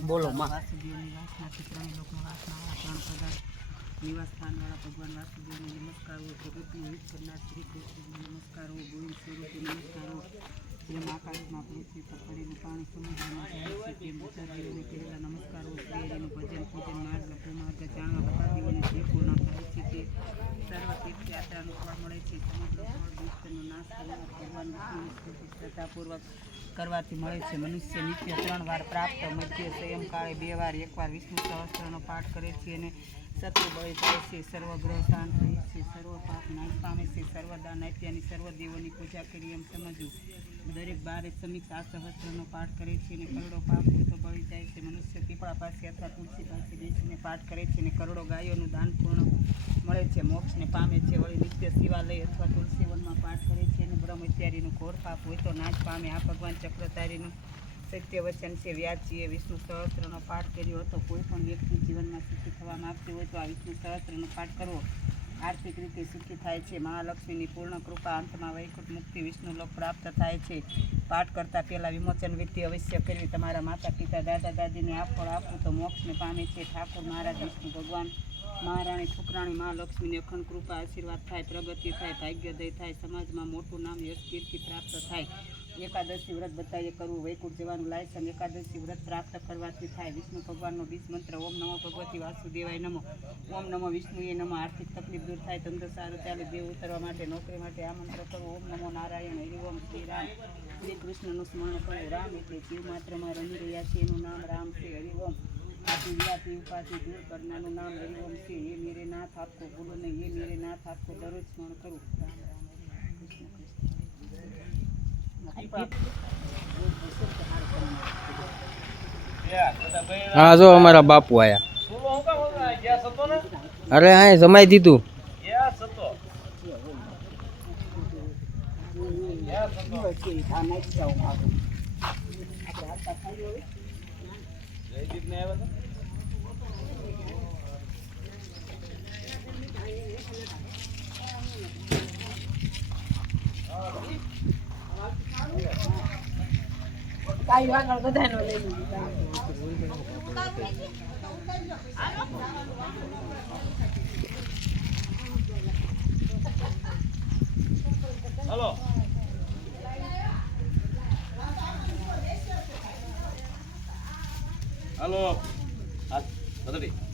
બોલો નિવાસસ્થાનવાળા ભગવાન વાસુદેવને નમસ્કારો. જગતનું હિત શ્રી કૃષ્ણને નમસ્કારો ગોવિંદ સ્વરૂપે નમસ્કાર જેમ આકાશમાં પૃથ્વી પર પડેલું પાણી સમુદ્રમાં જાય નમસ્કાર શ્રીહરિનું ભજન પૂજન માર્ગ ભૂમાર્ગ જાણવા જે પૂર્ણ કરે છે તે સર્વ ફળ મળે છે. સમુદ્ર નાશ ભગવાન શ્રદ્ધાપૂર્વક કરવાથી મળે છે. મનુષ્ય નિત્ય ત્રણ વાર પ્રાપ્ત, મધ્ય સંયમ બે વાર એકવાર વિષ્ણુ સહસ્ત્રનો પાઠ કરે છે અને શત્રુ બળી જાય છે સર્વગ્રહ શાંત રહે છે, સર્વ પાપ પામે છે સર્વદાન નાટ્યાની સર્વ પૂજા કરી એમ સમજવું. દરેક બારે સમીક્ષ આ સહસ્ત્રનો પાઠ કરે છે અને કરોડો પાપ તો બળી જાય છે. મનુષ્ય પીપળા પાસે અથવા તુલસી પાસે પાઠ કરે છે અને કરોડો ગાયોનું દાન પૂર્ણ મળે છે, મોક્ષને પામે છે. વળી નિત્ય શિવાલય અથવા તુલસીવનમાં પાઠ કરે છે અને બ્રહ્મ ઇત્યાદિનું ઘોર પાપ હોય તો નાશ પામે. આ ભગવાન ચક્રધારીનું સત્ય વચન છે વ્યાસજીએ વિષ્ણુ સહસ્ત્રનો પાઠ કર્યો હતો. કોઈ પણ વ્યક્તિ જીવનમાં સુખી થવા માગતી હોય તો આ વિષ્ણુ સહસ્ત્રનો પાઠ કરવો. આર્થિક રીતે સુખી થાય છે. મહાલક્ષ્મીની પૂર્ણ કૃપા અંતમાં વૈકુંઠ મુક્તિ વિષ્ણુ લોક પ્રાપ્ત થાય છે. પાઠ કરતાં પહેલાં વિમોચન વિધિ અવશ્ય કરવી. તમારા માતા પિતા, દાદા, દાદીને આ આપવું તો મોક્ષને પામે છે. ઠાકોર મહારાજ, વિષ્ણુ ભગવાન મહારાણી ઠુકરાણી મહાલક્ષ્મીની અખંડ કૃપા, આશીર્વાદ થાય, પ્રગતિ થાય, ભાગ્યોદય થાય, સમાજમાં મોટું નામ યશ, કીર્તિ પ્રાપ્ત થાય. એકાદશી વ્રત બધાએ કરવું, વૈકુંઠ જવાનું, લાયસન એકાદશી વ્રત પ્રાપ્ત કરવાથી થાય. વિષ્ણુ ભગવાનનો બીજ મંત્ર, ઓમ નમો ભગવતી વાસુદેવાય નમો. ઓમ નમો વિષ્ણુએ નમો. આર્થિક તકલીફ દૂર થાય, ધંધો સારો ચાલે, દેવ ઉતરવા માટે, નોકરી માટે આ મંત્ર કરવો ઓમ નમો નારાયણ, હરિ ઓમ શ્રી રામ. શ્રી કૃષ્ણનું સ્મરણ કરવું રામ એટલે જીવ માત્રમાં રમી રહ્યા છે. એનું નામ રામ છે. હરિ ઓમ. ઉપાધિ દૂર કરનારનું નામ હરિ ઓમ છે. એ મેરે નાથ, આપકો ભૂલો નહીં. એ મેરે નાથ, આપકો દરરોજ સ્મરણ કરું. રામ રામ, હરિ કૃષ્ણ કૃષ્ણ. હા જો અમારા બાપુ આયા. અરે હા જમાઈ દીધું. જયદીપ ને આવ્યા કાંઈ આગળ બધાનો લઈ લીધું. હાલો. હા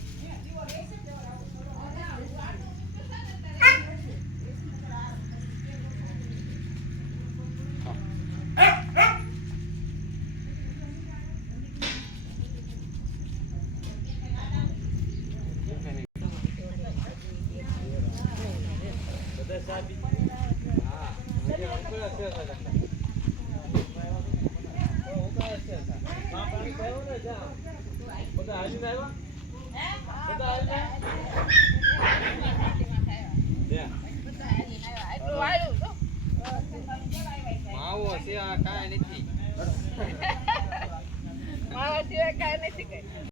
માવો છે કાંઈ નથી. મારા સિવાય કાંઈ નથી કઈ.